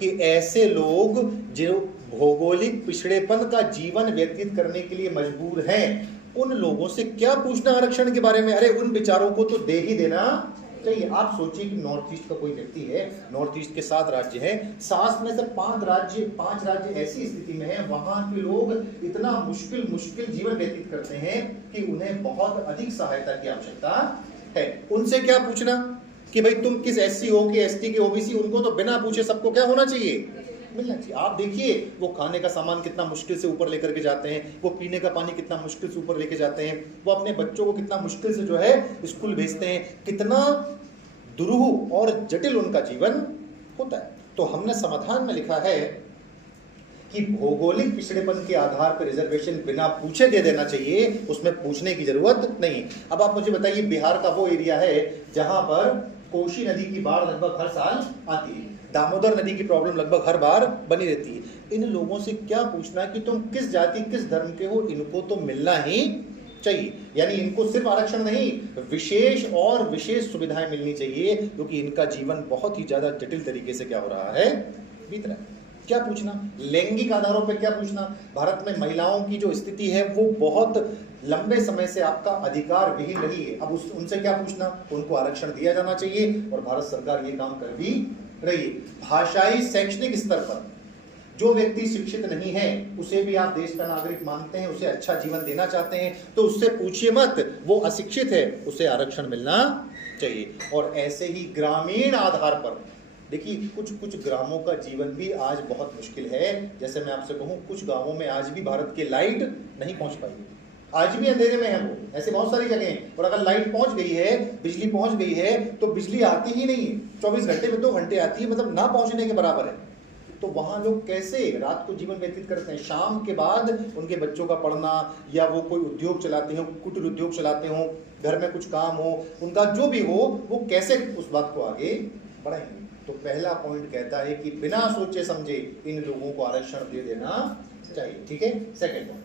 कि ऐसे लोग जो भौगोलिक पिछड़ेपन का जीवन व्यतीत करने के लिए मजबूर हैं, उन लोगों से क्या पूछना आरक्षण के बारे में। अरे उन बेचारों को तो दे ही देना चाहिए। आप सोचिए कि नॉर्थ ईस्ट का कोई व्यक्ति है, नॉर्थ ईस्ट के 7 राज्य हैं, 7 में से 5 राज्य ऐसी स्थिति में है, वहां के लोग इतना मुश्किल जीवन व्यतीत करते हैं कि उन्हें बहुत अधिक सहायता की आवश्यकता है। उनसे क्या पूछना कि भाई तुम किस एससी हो कि एसटी के ओबीसी, उनको तो बिना पूछे सबको क्या होना चाहिए, मिलना चाहिए। आप देखिए वो खाने का सामान कितना मुश्किल से ऊपर लेकर के जाते हैं, वो पीने का पानी कितना मुश्किल से ऊपर लेके जाते हैं, वो अपने बच्चों को कितना मुश्किल से जो है स्कूल भेजते हैं, कितना दुरूह और जटिल उनका जीवन होता है। तो हमने समाधान में लिखा है कि भौगोलिक पिछड़ेपन के आधार पर रिजर्वेशन बिना पूछे दे देना चाहिए, उसमें पूछने की जरूरत नहीं। अब आप मुझे बताइए, बिहार का वो एरिया है जहां पर कोसी नदी की बाढ़ लगभग हर साल आती है, दामोदर नदी की प्रॉब्लम लगभग हर बार बनी रहती है। इन लोगों से क्या पूछना कि तुम किस जाति किस धर्म के हो, इनको तो मिलना ही चाहिए। यानी इनको सिर्फ आरक्षण नहीं, विशेष सुविधाएं मिलनी चाहिए, क्योंकि इनका जीवन बहुत ही ज्यादा जटिल तरीके से क्या हो रहा है, बीत रहा है। क्या पूछना, लैंगिक आधारों पर क्या पूछना। भारत में महिलाओं की जो स्थिति है वो बहुत लंबे समय से आपका अधिकार विहीन रही है। अब उनसे क्या पूछना, उनको आरक्षण दिया जाना चाहिए, और भारत सरकार ये काम कर भी रही है। भाषाई शैक्षणिक स्तर पर जो व्यक्ति शिक्षित नहीं है, उसे भी आप देश का नागरिक मानते हैं, उसे अच्छा जीवन देना चाहते हैं, तो उससे पूछिए मत, वो अशिक्षित है, उसे आरक्षण मिलना चाहिए। और ऐसे ही ग्रामीण आधार पर देखिए, कुछ ग्रामों का जीवन भी आज बहुत मुश्किल है। जैसे मैं आपसे कहूं, कुछ गांवों में आज भी भारत की लाइट नहीं पहुंच पाई, आज भी अंधेरे में है वो, ऐसे बहुत सारी जगह हैं। और अगर लाइट पहुंच गई है, बिजली पहुंच गई है, तो बिजली आती ही नहीं है, 24 घंटे में 2 घंटे आती है, मतलब ना पहुंचने के बराबर है। तो वहां लोग कैसे रात को जीवन व्यतीत करते हैं। शाम के बाद उनके बच्चों का पढ़ना, या वो कोई उद्योग चलाते हो, कुटीर उद्योग चलाते हो, घर में कुछ काम हो, उनका जो भी हो, वो कैसे उस बात को आगे बढ़ाएंगे। तो पहला पॉइंट कहता है कि बिना सोचे समझे इन लोगों को आरक्षण दे देना चाहिए। ठीक है, सेकंड पॉइंट,